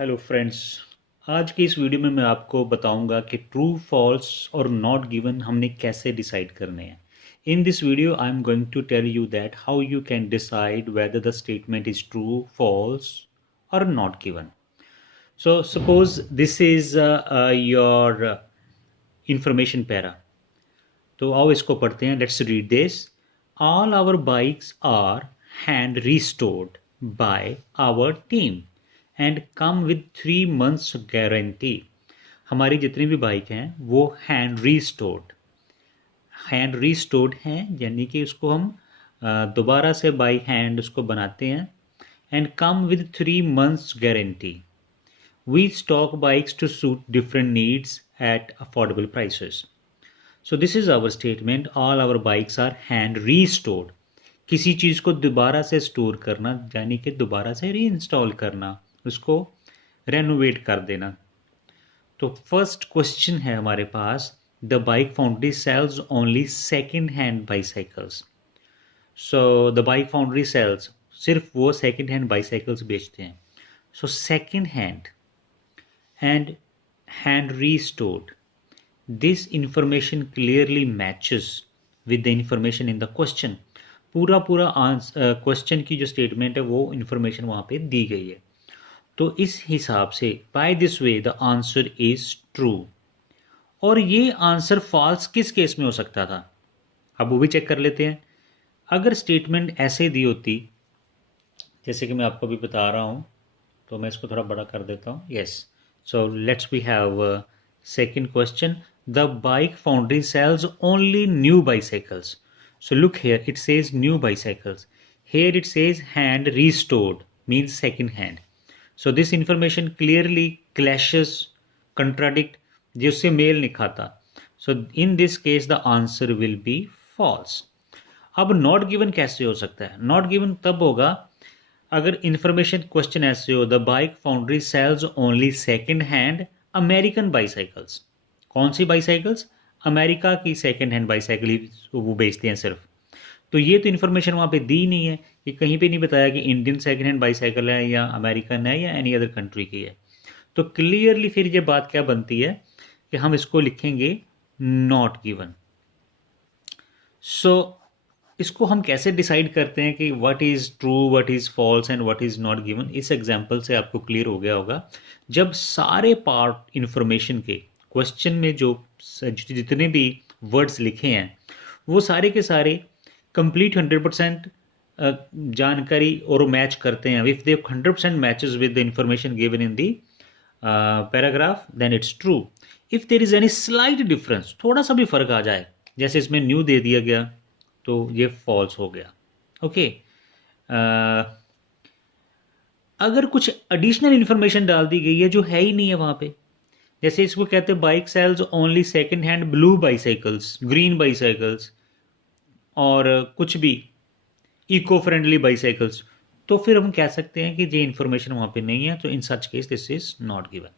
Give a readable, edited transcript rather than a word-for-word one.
Hello friends. आज की इस वीडियो में मैं आपको बताऊंगा कि ट्रू फॉल्स और नॉट गिवन हमने कैसे डिसाइड करने हैं। In this video I am going to tell you that how you can decide whether the statement is true, false और not given. So suppose this is your information para. तो आओ इसको पढ़ते हैं। Let's read this. All our bikes are hand restored by our team and come with 3 months guarantee. हमारी जितनी भी bike हैं वो हैंड रिस्टोर्ड हैं, यानी कि उसको हम दोबारा से बाई हैंड उसको बनाते हैं। And come with 3 months guarantee. We stock bikes to suit different needs at affordable prices. So this is our statement, all our bikes are hand restored. किसी चीज़ को दोबारा से स्टोर करना यानी कि दोबारा से री इंस्टॉल करना, उसको रेनोवेट कर देना। तो फर्स्ट क्वेश्चन है हमारे पास, the bike foundry sells only second hand bicycles. So the bike foundry sells, सिर्फ वो सेकेंड हैंड बाईसाइकिल्स बेचते हैं। So second hand and hand restored, this information clearly matches with the information in the question। पूरा question की जो statement है वो information वहाँ पे दी गई है। तो इस हिसाब से by this way the answer is true. और ये आंसर फॉल्स किस केस में हो सकता था, अब वो भी चेक कर लेते हैं। अगर स्टेटमेंट ऐसे दी होती, जैसे कि मैं आपको भी बता रहा हूँ, तो मैं इसको थोड़ा बड़ा कर देता हूँ। Yes, so let's we have second question, the bike foundry sells only new bicycles। So look here, it says new bicycles, here it says hand restored, means second hand। So this information clearly clashes, contradict, जिससे mail नहीं खाता। So in this case the answer will be false। अब not given कैसे हो सकता है? Not given तब होगा अगर इंफॉर्मेशन क्वेश्चन ऐसे हो, the bike foundry sells only second hand American bicycles. कौन सी बाईसाइकिल्स? अमेरिका की सेकेंड हैंड बाईसाइकिल वो बेचते हैं सिर्फ। तो ये तो इन्फॉर्मेशन वहाँ पे दी नहीं है, कि कहीं पे नहीं बताया कि इंडियन सेकेंड हैंड बाईसाइकिल है या अमेरिकन है या एनी अदर कंट्री की है। तो क्लियरली फिर ये बात क्या बनती है कि हम इसको लिखेंगे नॉट गिवन। सो इसको हम कैसे डिसाइड करते हैं कि what is true, what is false and what is not given? इस एग्जांपल से आपको क्लियर हो गया होगा। जब सारे पार्ट इंफॉर्मेशन के क्वेश्चन में जो जितने भी वर्ड्स लिखे हैं वो सारे के सारे कंप्लीट 100% जानकारी और मैच करते हैं, if they 100% matches with the information given in the paragraph, then it's true. If there is any slight difference, थोड़ा सा भी फर्क आ जाए, जैसे इसमें न्यू दे दिया गया तो ये फॉल्स हो गया। ओके, अगर कुछ एडिशनल इंफॉर्मेशन डाल दी गई है जो है ही नहीं है वहाँ पे, जैसे इसको कहते हैं bike sales only second hand blue bicycles, green bicycles और कुछ भी इको फ्रेंडली बाईसाइकिल्स, तो फिर हम कह सकते हैं कि ये इंफॉर्मेशन वहाँ पे नहीं है। तो in such case this is not given.